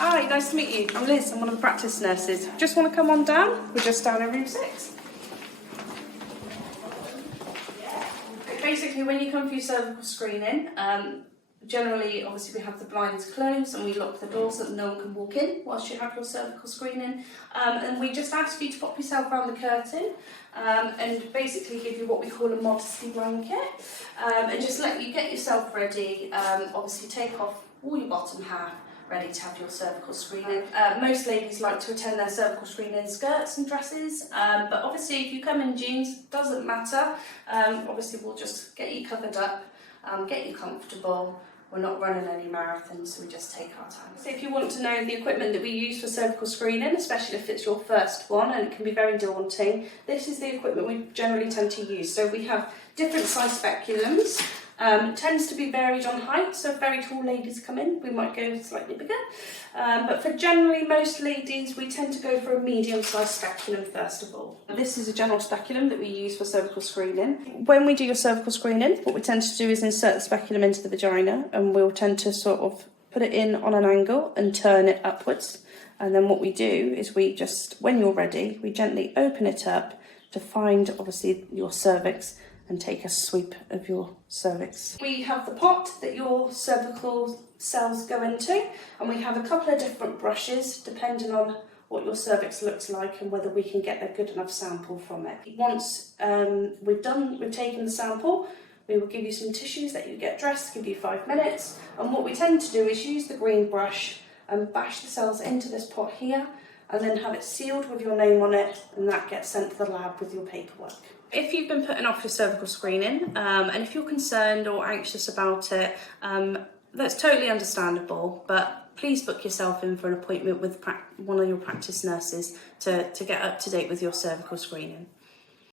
Hi, nice to meet you. I'm Liz, I'm one of the practice nurses. Just want to come on down? We're just down in room 6. Basically, when you come for your cervical screening, generally, obviously, we have the blinds closed and we lock the door so that no one can walk in whilst you have your cervical screening. And we just ask you to pop yourself around the curtain and basically give you what we call a modesty blanket and just let you get yourself ready. Obviously, take off all your bottom half, ready to have your cervical screening. Most ladies like to attend their cervical screening in skirts and dresses, but obviously if you come in jeans, doesn't matter. Obviously we'll just get you covered up, get you comfortable. We're not running any marathons, so we just take our time. So if you want to know the equipment that we use for cervical screening, especially if it's your first one, and it can be very daunting, this is the equipment we generally tend to use. So we have different size speculums. Tends to be varied on height, so if very tall ladies come in, we might go slightly bigger. But for generally most ladies, we tend to go for a medium-sized speculum first of all. This is a general speculum that we use for cervical screening. When we do your cervical screening, what we tend to do is insert the speculum into the vagina, and we'll tend to sort of put it in on an angle and turn it upwards. And then what we do is we just, when you're ready, we gently open it up to find, obviously, your cervix and take a sweep of your cervix. We have the pot that your cervical cells go into, and we have a couple of different brushes depending on what your cervix looks like and whether we can get a good enough sample from it. Once we've taken the sample, we will give you some tissues that you get dressed, give you 5 minutes, and what we tend to do is use the green brush and bash the cells into this pot here, and then have it sealed with your name on it, and that gets sent to the lab with your paperwork. If you've been putting off your cervical screening, and if you're concerned or anxious about it, that's totally understandable, but please book yourself in for an appointment with one of your practice nurses to get up to date with your cervical screening.